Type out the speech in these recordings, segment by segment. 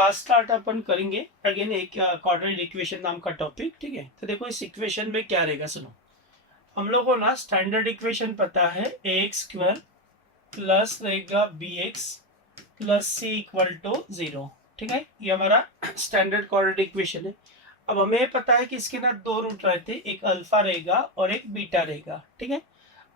Fast start अपन करेंगे again एक quadratic equation नाम का टॉपिक, ठीक है। तो देखो इस इक्वेशन में क्या रहेगा, सुनो। हम लोग को ना स्टैंडर्ड इक्वेशन पता है, ए एक्स स्क्वायर प्लस रहेगा b x plus c equal to 0, ठीक है। ये हमारा स्टैंडर्ड क्वाड्रेटिक इक्वेशन है। अब हमें पता है कि इसके ना दो रूट रहते, एक अल्फा रहेगा और एक बीटा रहेगा, ठीक है।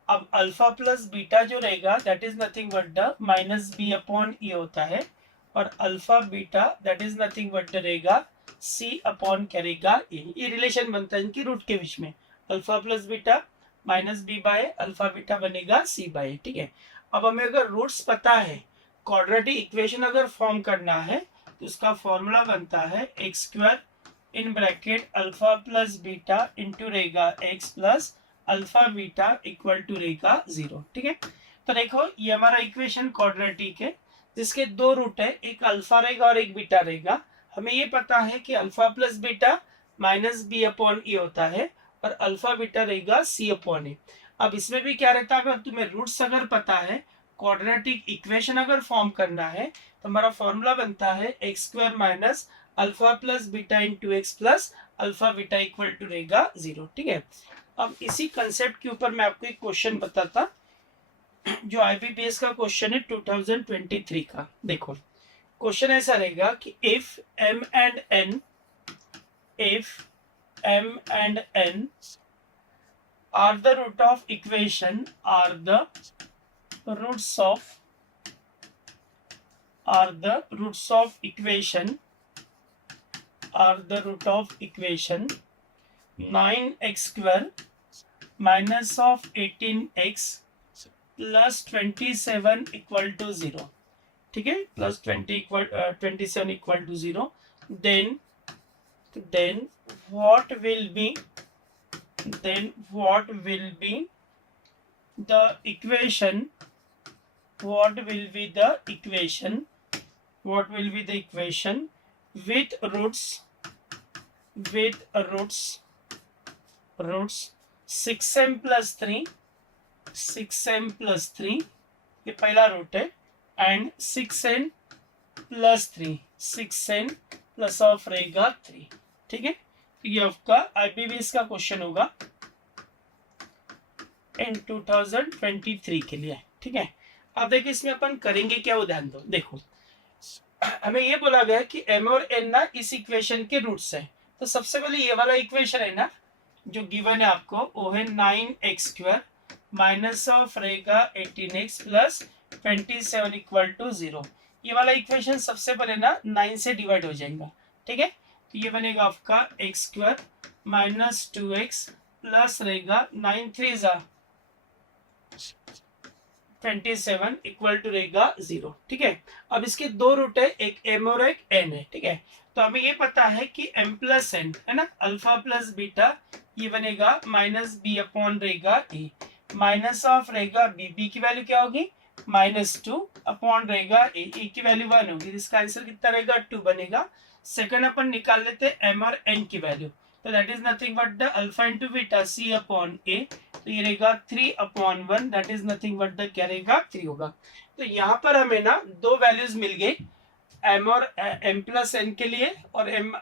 अब अल्फा प्लस बीटा जो रहेगा that is nothing but the minus B upon A होता है, और alpha beta that is nothing but the रहेगा सी अपॉन क्या रहेगा ए। ये रिलेशन बनता है इनकी रूट के बीच में, alpha plus beta minus b by alpha beta बनेगा सी बाय, ठीक है। अब हमें अगर रूट्स पता है, क्वाड्रेटिक इक्वेशन अगर फॉर्म करना है तो उसका फॉर्मूला बनता है x square in bracket alpha plus beta into रहेगा x plus alpha beta equal to रहेगा 0, ठीक है। तो देखो ये हमारा इक्वेशन क्वाड्रेटिक है जिसके दो रूट है, एक अल्फा रहेगा और एक बीटा रहेगा। हमें ये पता है कि alpha plus beta minus B upon A होता है और अल्फा बीटा रहेगा सी अपॉन ए। अब इसमें भी क्या रहता है, अगर तुम्हें रूट्स अगर पता है, क्वाड्रेटिक इक्वेशन अगर फॉर्म करना है तो हमारा फॉर्मूला बनता है x square minus alpha plus beta into x plus alpha beta equal to रहेगा 0, ठीक है। अब इसी कंसेप्ट के ऊपर मैं आपको एक क्वेश्चन बताता, जो आईबीपीएस का क्वेश्चन है 2023 का। देखो क्वेश्चन ऐसा रहेगा कि if m and n are the root of equation are the roots of equation 9x square minus of 18x plus 27 equal to 0, ठीक है, plus 27 equal to 0, then what will be the equation with roots 6m plus 3, ये पहला root है, and 6n plus 3, 6n plus of रहेगा 3, ठीक है। तो ये आपका आईबीपीएस का क्वेश्चन होगा इन 2023 के लिए, ठीक है। अब देखिए इसमें अपन करेंगे क्या, वो ध्यान दो। देखो हमें ये बोला गया कि m और n ना इस इक्वेशन के रूट्स है। तो सबसे पहले ये वाला इक्वेशन है ना जो गिवन है आपको, वो है 9x स्क्वायर माइनस ऑफ रहेगा 18x प्लस 27 इक्वल टू 0। ये वाला इक्वेशन सबसे पहले ना 9 से डिवाइड हो जाएगा, ठीक है। तो ये बनेगा आपका x square minus 2x plus रहेगा 9 3 27 इक्वल टू रहेगा 0, ठीक है। अब इसके दो रूट है, एक m और एक n है, ठीक है। तो हमें ये पता है कि m प्लस n है ना, अल्फा प्लस बीटा, ये बनेगा माइनस बी अपॉन रहेगा ए, माइनस ऑफ रहेगा बी की वैल्यू क्या होगी -2 अपॉन रहेगा ए की वैल्यू 1 होगी। इसका आंसर कितना रहेगा 2 बनेगा। सेकंड अपन निकाल लेते हैं m और n की वैल्यू, तो that is nothing but the alpha into beta c upon A, तो ये रहेगा 3 upon 1, that is nothing but the क्या रहेगा 3 होगा। तो यहाँ पर हमें ना दो वैल्यूज मिल गई, m और m प्लस n के लिए और m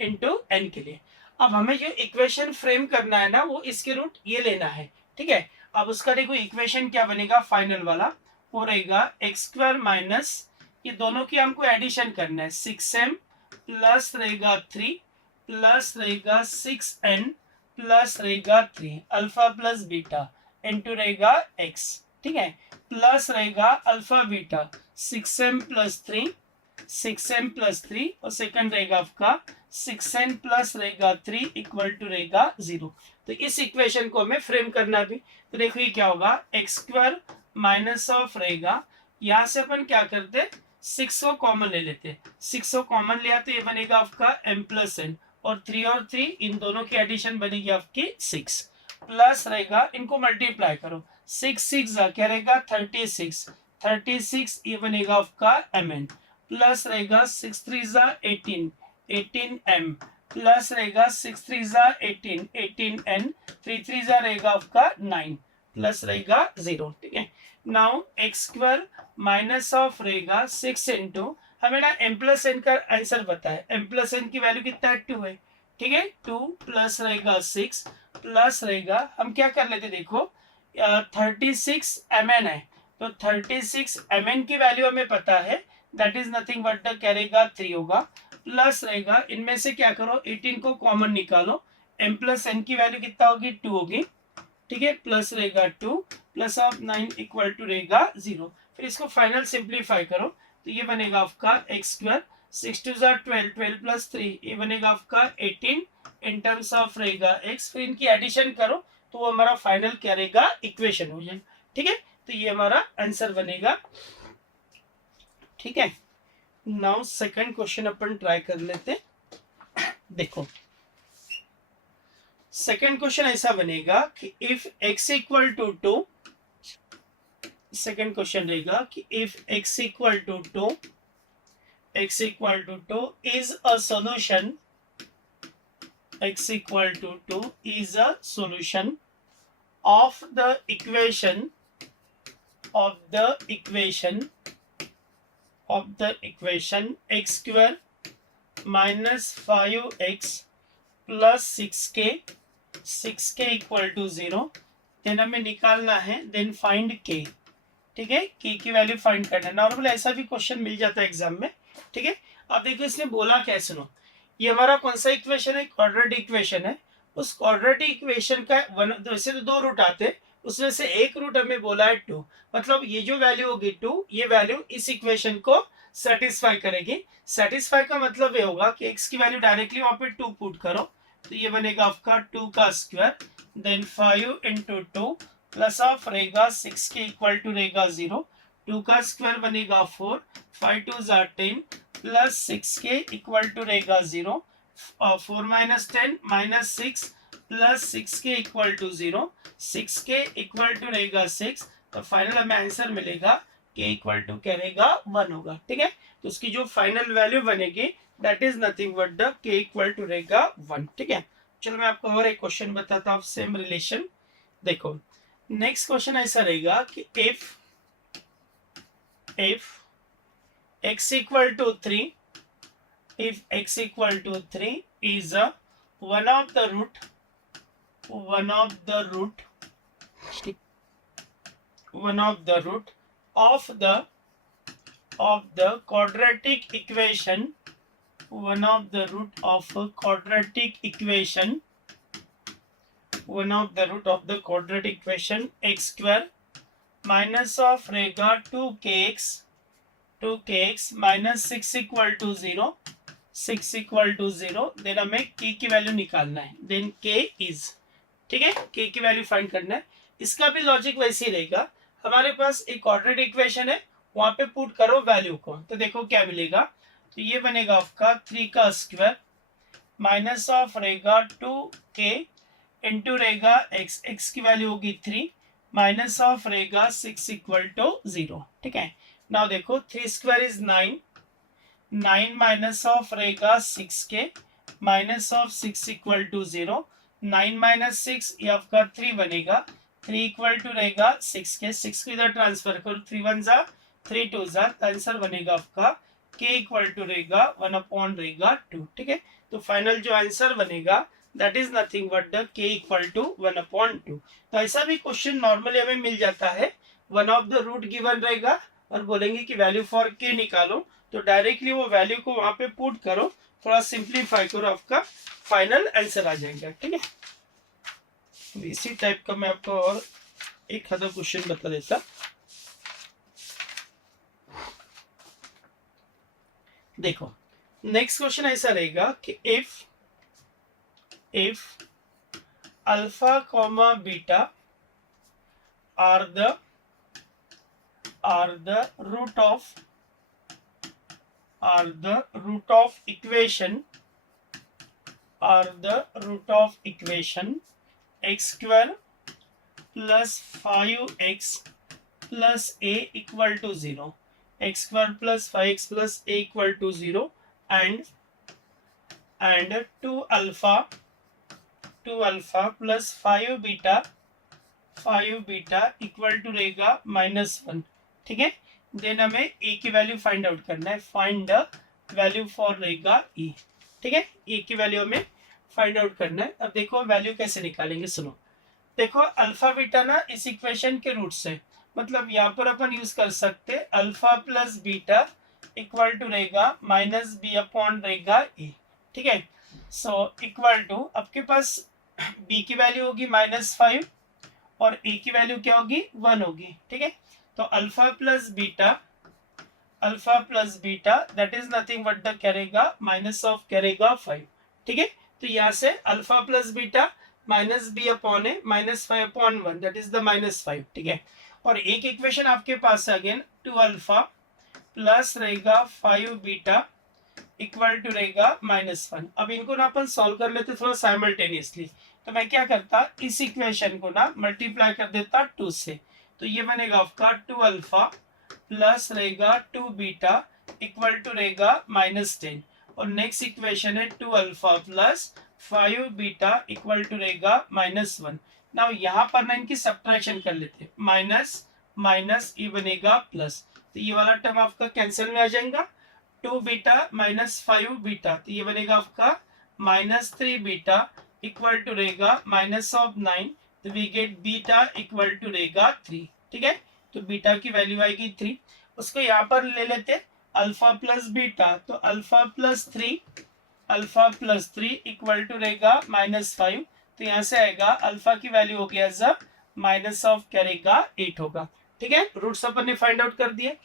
इंटू n के लिए। अब हमें जो इक्वेशन फ्रेम करना है ना वो इसके रूट ये लेना है, ठीक है। अब उसका देखो इक्वेशन क्या बनेगा फाइनल वाला, वो रहेगा एक्स स्क्वायर माइनस, ये दोनों की हमको एडिशन करना है, 6m प्लस रहेगा 3 प्लस रहेगा 6n प्लस रहेगा 3 अल्फा प्लस बीटा इंटू रहेगा x, ठीक है, प्लस रहेगा अल्फा बीटा 6m प्लस 3 और सेकंड रहेगा आपका 6n प्लस रहेगा 3 इक्वल टू रहेगा 0। तो इस इक्वेशन को हमें फ्रेम करना भी, तो देखो ये क्या होगा एक्स स्क्वायर माइनस ऑफ रहेगा, यहाँ से अपन क्या करते 6 को कॉमन ले लेते, 6 को कॉमन लिया तो ये बनेगा आपका m प्लस n, और 3 और 3 इन दोनों की एडिशन बनेगी आपकी 6, प्लस रहेगा इनको मल्टीप्लाई करो, 6 6 क्या रहेगा 36 ये बनेगा आपका mn, प्लस रहेगा 6 3 18m प्लस रहेगा 6 3 18n 3 3 रहेगा आपका 9 प्लस रहेगा 0, ठीक है। Now x square minus of रहेगा 6 इंटू हमें ना m प्लस एन का आंसर पता है, m प्लस एन की वैल्यू कितना है 2 है, ठीक है। 2 प्लस रहेगा 6 प्लस रहेगा, हम क्या कर लेते देखो 36 mn है, तो 36 mn की वैल्यू हमें पता है, that is nothing but the क्या रहेगा 3 होगा, प्लस रहेगा इनमें से क्या करो 18 को कॉमन निकालो, m प्लस एन की वैल्यू कितना होगी 2 होगी, ठीक है। प्लस रहेगा 2 प्लस ऑफ 9 इक्वल टू रहेगा 0। फिर इसको फाइनल सिंप्लीफाई करो तो ये बनेगा आपका एक्स स्क्वायर, 6 टू 12, 12 प्लस 3 ये बनेगा आपका 18 इन टर्म्स ऑफ रहेगा x। फिर इनकी एडिशन करो तो वो हमारा फाइनल क्या रहेगा इक्वेशन हो जाए, ठीक है। तो ये हमारा आंसर बनेगा, ठीक है। नाउ सेकंड क्वेश्चन अपन ट्राई कर लेते, देखो सेकंड क्वेश्चन ऐसा बनेगा कि if x equal to 2, second question रहेगा कि if x equal to 2, x equal to 2 is a solution, x equal to 2 is a solution of the equation x square minus 5x plus 6k equal to 0, then हमें निकालना है, then find k, ठीक है। k की value find करना है। Normal ऐसा भी क्वेश्चन मिल जाता है एग्जाम में, ठीक है। अब देखो इसने बोला क्या, सुनो ये हमारा कौन सा इक्वेशन है, क्वाड्रेटिक इक्वेशन है। उस क्वाड्रेटिक इक्वेशन का वैसे तो 2 रूट आते हैं, उसमें से एक रूट हमें बोला है 2, मतलब ये जो वैल्यू होगी 2, ये वैल्यू इस इक्वेशन को सेटिस्फाई करेगी। सेटिस्फाई का मतलब ये होगा कि x की वैल्यू डायरेक्टली वहां पे 2 पुट करो तो ये बनेगा आपका 2 का square, then 5 into 2 plus of रहेगा 6 के इक्वल टू रहेगा 0, 2 का स्क्वायर बनेगा 4, 5 2 10 प्लस 6 के इक्वल टू रहेगा 0, 4 माइनस 10 माइनस 6 प्लस 6 के इक्वल टू 0, 6 के इक्वल टू रहेगा 6, तो फाइनल हमें आंसर मिलेगा k इक्वल टू क्या रहेगा 1 होगा, ठीक है। तो उसकी जो फाइनल वैल्यू बनेगी that is nothing but the k equal to रहेगा 1, ठीक है। चलो मैं आपको और एक क्वेश्चन बताता हूँ सेम रिलेशन, देखो नेक्स्ट क्वेश्चन ऐसा रहेगा कि if x equal to 3, if x equal to 3 is a one of the root of the quadratic equation, one of the root of the quadratic equation x square minus of रहेगा 2kx minus 6 equal to 0, then हमें k की value निकालना है, then k is, ठीक है, k की value find करना है। इसका भी लॉजिक वैसे ही रहेगा, हमारे पास एक क्वाड्रेटिक इक्वेशन है, वहां पे पुट करो वैल्यू को, तो देखो क्या मिलेगा, तो ये बनेगा आपका 3 का स्क्वायर माइनस ऑफ रहेगा 2k इंटू रहेगा x की वैल्यू होगी 3 माइनस ऑफ रहेगा 6 इक्वल टू 0, ठीक है। नाउ देखो 3 स्क्वायर इज 9 माइनस ऑफ रहेगा 6k minus of 6 equal to 0, 9 minus 6 ये आपका 3 बनेगा, 3 इक्वल टू रहेगा 6k, 6 को इधर ट्रांसफर करो, 3 1 जा 3 2 जा, आंसर बनेगा आपका k इक्वल टू रहेगा 1 अपॉन रहेगा 2, ठीक है। तो फाइनल जो आंसर बनेगा that is nothing but the k equal to 1 upon 2। तो ऐसा भी क्वेश्चन नॉर्मली हमें मिल जाता है, one of the root given रहेगा और बोलेंगे कि वैल्यू फॉर k निकालो, तो डायरेक्टली वो वैल्यू को वहां पे पुट करो, थोड़ा सिंप्लीफाई करो, आपका फाइनल आंसर आ जाएगा, ठीक है। इसी टाइप का मैं आपको और एक आधा क्वेश्चन बता देता, देखो नेक्स्ट क्वेश्चन ऐसा रहेगा कि if alpha comma beta are the root of equation x square plus 5x plus a equal to 0, x square plus 5x plus a equal to 0 and 2 alpha plus 5 beta equal to रहेगा -1, ठीक है। Then हमें ए की value find out करना है, find the value for रहेगा ई, ठीक है, ए की वैल्यू हमें फाइंड आउट करना है। अब देखो वैल्यू कैसे निकालेंगे, सुनो, देखो अल्फा बीटा ना इस इक्वेशन के रूट्स है, मतलब यहाँ पर अपन यूज कर सकते alpha plus beta equal to रहेगा माइनस बी अपॉन रहेगा ए, ठीक है। सो इक्वल टू आपके पास बी की वैल्यू होगी -5 और ए की वैल्यू क्या होगी 1 होगी, ठीक है। तो alpha plus beta that is nothing but the करेगा माइनस ऑफ करेगा 5, ठीक है। तो यहाँ से alpha plus beta minus B upon a -5 upon 1 that is the -5, ठीक है। और एक इक्वेशन आपके पास है अगेन 2 अल्फा प्लस रहेगा 5 बीटा इक्वल टू रहेगा -1। अब इनको ना अपन सॉल्व कर लेते थोड़ा साइमल्टेनियसली, तो मैं क्या करता इस इक्वेशन को ना मल्टीप्लाई कर देता 2 से, तो ये बनेगा आपका 2 अल्फा प्लस रहेगा 2 बीटा इक्वल टू रहेगा -10, और नेक्स्ट इक्वेशन है 2 alpha plus 5 beta equal to रहेगा -1। नाउ यहाँ पर ना इनकी सब्ट्रैक्शन कर लेते, माइनस माइनस ये बनेगा प्लस, तो ये वाला टर्म आपका कैंसिल में आ जाएगा, 2 बीटा -5 बीटा, तो ये बनेगा आपका -3 बीटा इक्वल टू रहेगा -9, तो we get beta equal to रहेगा 3, ठीक है। तो बीटा की वैल्यू आएगी 3, उसको यहाँ पर ले लेते अल्फा प्लस बीटा, तो अल्फा प्लस 3 इक्वल टू रहेगा -5, तो यहाँ से आएगा अल्फा की वैल्यू हो गया जब माइनस ऑफ करेगा 8 होगा, ठीक है। रूट्स अपन ने फाइंड आउट कर दिए।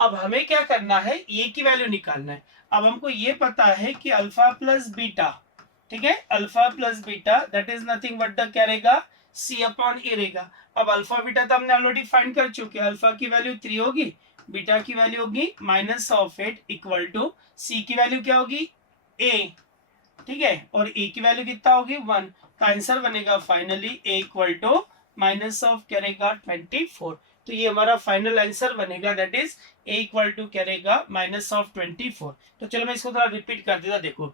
अब हमें क्या करना है, ए की वैल्यू निकालना है। अब हमको ये पता है कि अल्फा प्लस बीटा, ठीक है, alpha plus beta that is nothing but the क्या रहेगा सी अपॉन ए रहेगा। अब अल्फा बीटा तो हमने ऑलरेडी फाइंड कर चुके हैं, अल्फा की वैल्यू 3 होगी, बीटा की वैल्यू होगी -8 इक्वल टू सी की वैल्यू क्या होगी ए, ठीक है, और ए की वैल्यू कितना होगी 1, तो आंसर बनेगा finally a equal to minus of करेगा 24, तो ये हमारा फाइनल आंसर बनेगा that is a equal to करेगा -24। तो चलो मैं इसको थोड़ा रिपीट कर देता, देखो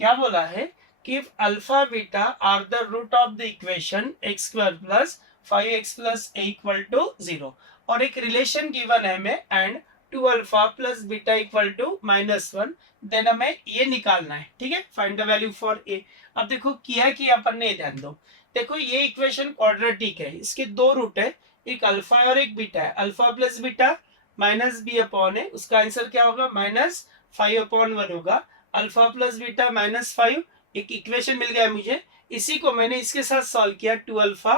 क्या बोला है कि alpha beta are the root of the equation x² plus 5x plus a equal to 0, और एक रिलेशन गिवन है हमें and 2 alpha plus beta equal to -1, then हमें ये निकालना है, ठीक है, find the value for a. अब देखो किया कि अपन ने ध्यान दो, देखो ये इक्वेशन क्वाड्रेटिक है, इसके दो रूट है, एक अल्फा और एक बीटा है, alpha plus beta minus B upon है, उसका आंसर क्या होगा -5 अपॉन 1 होगा, अल्फा प्लस बीटा -5, एक इक्वेशन मिल गया मुझे, इसी को मैंने इसके साथ सॉल्व किया 2 alpha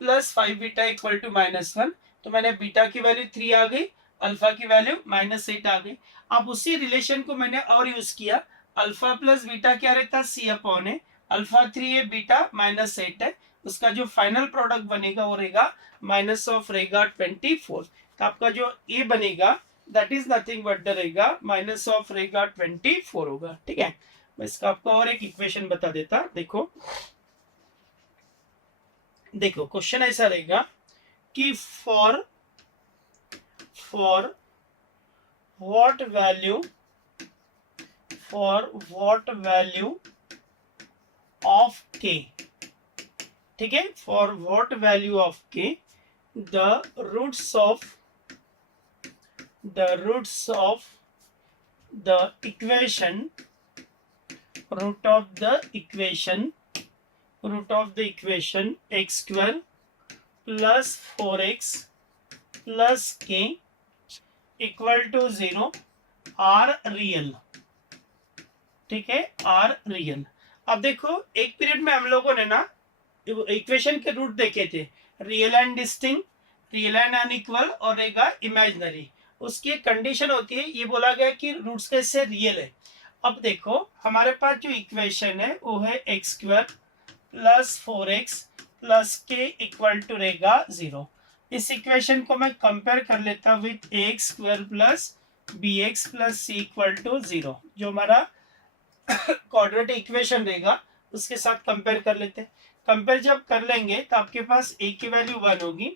plus 5 beta equal to -1, तो मैंने बीटा की वैल्यू 3 आ गई, अल्फा की वैल्यू -8 आ गई। अब उसी रिलेशन को मैंने और यूज किया, अल्फा प्लस बीटा क्या रहता सी अपॉन है, अल्फा 3 है बीटा -8 है, उसका जो फाइनल प्रोडक्ट बनेगा वो रहेगा माइनस ऑफ रहेगा 24, तो आपका जो ए बनेगा that is nothing but the रहेगा माइनस ऑफ रहेगा 24 होगा, ठीक है। मैं इसका आपको और एक इक्वेशन बता देता, देखो देखो क्वेश्चन ऐसा रहेगा कि for what value of k, ठीक है, for what value of k the roots of the equation root of the equation x² plus 4x plus k equal to 0 are real, ठीक है, आर रियल। अब देखो एक पीरियड में हम लोगों ने ना इक्वेशन के रूट देखे थे, real and distinct, real and unequal और रहेगा इमेजिनरी, उसकी एक कंडीशन होती है, ये बोला गया कि रूट्स कैसे रियल है। अब देखो हमारे पास जो इक्वेशन है वो है x² प्लस 4x प्लस के इक्वल टू रहेगा 0, इस इक्वेशन को मैं कंपेयर कर लेता हूँ with ax² plus bx plus c equal to 0, जो हमारा क्वाड्रेटिक इक्वेशन रहेगा उसके साथ कंपेयर कर लेते हैं। कंपेयर जब कर लेंगे तो आपके पास a की वैल्यू 1 होगी,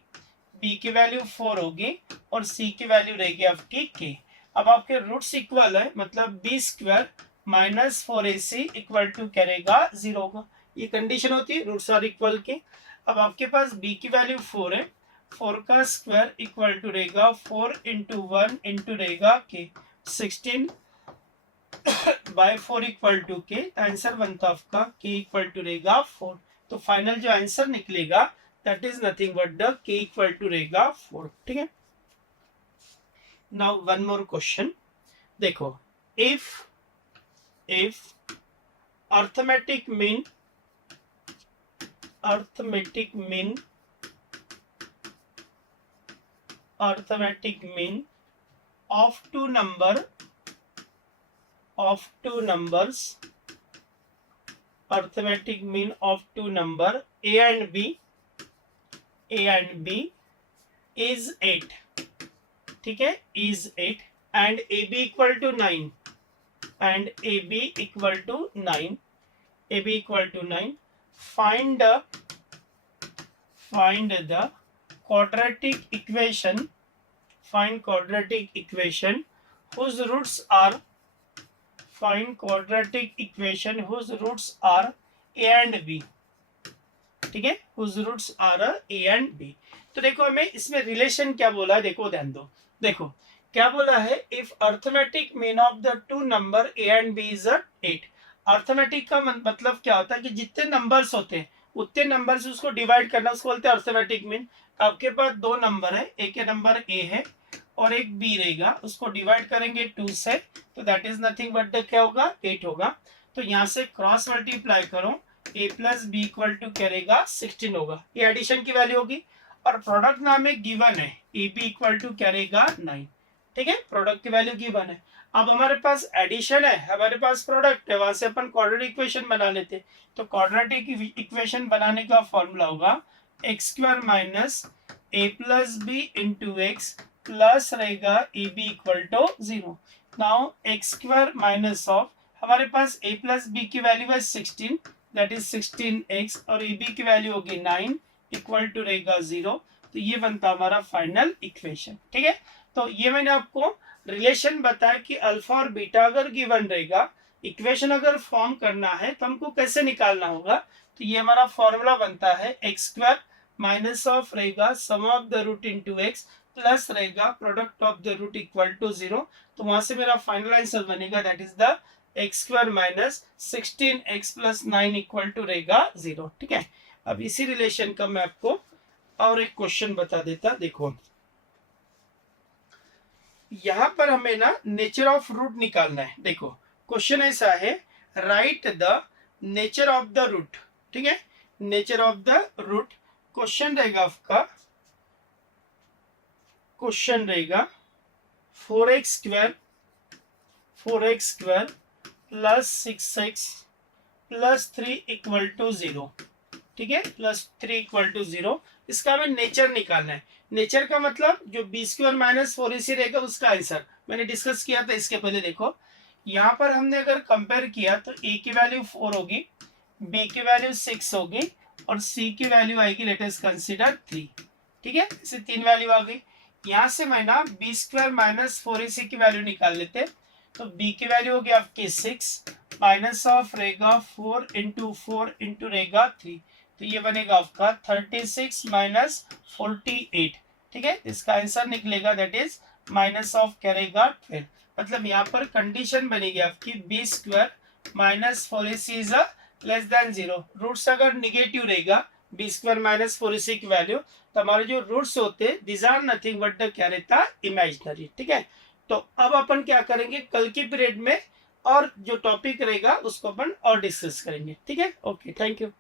b की वैल्यू 4 होगी और c की वैल्यू रहेगी आपकी k। अब आपके रूट्स इक्वल है, मतलब b² minus 4ac equal to करेगा 0 होगा, ये कंडीशन होती है रूट्स आर इक्वल की। अब आपके पास b की वैल्यू 4 है 4 का स्क्वायर इक्वल टू रहेगा 4 इंटू 1 इंटू रहेगा के 16 बाय 4 इक्वल टू के। आंसर बनता आपका के इक्वल टू रहेगा 4। तो फाइनल जो आंसर निकलेगा that is nothing but the के इक्वल टू रहेगा 4। ठीक है, नाउ वन मोर क्वेश्चन। देखो, if arithmetic mean of two numbers a and b is 8, ठीक है, is 8 and ab equal to 9 find the quadratic equation whose roots are a and b, ठीक है, whose roots are a and b। तो देखो हमें इसमें relation क्या बोला है, देखो ध्यान दो। देखो क्या बोला है, if arithmetic mean of the two number a and b is 8। Arithmetic का मतलब क्या होता है कि जितने नंबर्स होते हैं उतने नंबर से उसको डिवाइड करना, उसको बोलते हैं अर्थमेटिक मीन। आपके पास दो नंबर है, एक नंबर a है और एक b रहेगा, उसको डिवाइड करेंगे 2 से, तो that is nothing but the क्या होगा, 8 होगा। तो यहाँ से क्रॉस मल्टीप्लाई करो, a plus b equal to क्या रहेगा, 16 होगा। ये एडिशन की वैल्यू होगी और प्रोडक्ट नाम में गिवन है ए बी इक्वल टू क्या रहेगा, 9। ठीक है, प्रोडक्ट की वैल्यू गिवन है। अब हमारे पास एडिशन है, हमारे पास प्रोडक्ट है, वहां से अपन क्वाड्रेटिक इक्वेशन बना लेते। तो क्वाड्रेटिक इक्वेशन बनाने का फॉर्मूला होगा x square minus A plus B into x plus रहेगा A B equal to 0। Now x square minus of, हमारे पास a प्लस बी की वैल्यू है 16, दैट इज 16x और ए बी की वैल्यू होगी 9 इक्वल टू रहेगा 0। तो ये बनता हमारा फाइनल इक्वेशन। ठीक है, तो ये मैंने आपको रिलेशन बताया कि अल्फा और बीटा अगर गिवन रहेगा, इक्वेशन अगर फॉर्म करना है तो हमको कैसे निकालना होगा। तो ये हमारा फॉर्मूला बनता है एक्स स्क्वायर माइनस ऑफ रहेगा sum of the root into x plus रहेगा product of the root equal to 0। तो वहां से मेरा फाइनल आंसर बनेगा that is the x square minus 16x plus 9 equal to रहेगा 0। ठीक है, अब इसी रिलेशन का मैं आपको और एक क्वेश्चन बता देता। देखो यहां पर हमें ना नेचर ऑफ रूट निकालना है। देखो क्वेश्चन ऐसा है, write the nature of the root. ठीक है, nature of the root question रहेगा आपका, क्वेश्चन रहेगा 4x square plus 6x plus 3 equal to 0। ठीक है, प्लस 3 इक्वल टू 0, इसका हमें नेचर निकालना है। नेचर का मतलब जो बी स्क्वायर माइनस 4ac रहेगा उसका आंसर मैंने डिस्कस किया था इसके पहले। देखो यहाँ पर हमने अगर कंपेयर किया तो a की वैल्यू 4 होगी, b की वैल्यू 6 होगी और c की वैल्यू आएगी लेट अस कंसीडर 3। ठीक है, इसे 3 वैल्यू आ गई। यहाँ से मैं ना बी स्क्वायर माइनस 4ac की वैल्यू निकाल लेते। तो b की वैल्यू होगी आपकी 6 माइनस ऑफ रहेगा 4 इंटू रहेगा 3, तो ये बनेगा आपका 36 माइनस 48। ठीक है, इसका आंसर निकलेगा दैट इज माइनस ऑफ करेगा 12। मतलब यहाँ पर कंडीशन बनेगी आपकी b square minus 4ac is less than 0। Roots अगर निगेटिव रहेगा बी स्क्वायर माइनस 4ac की वैल्यू, तो हमारे जो रूट्स होते this are nothing but the क्या रहता, इमेजिनरी। ठीक है, तो अब अपन क्या करेंगे कल की पीरियड में और जो टॉपिक रहेगा उसको अपन और डिस्कस करेंगे। ठीक है, ओके, थैंक यू।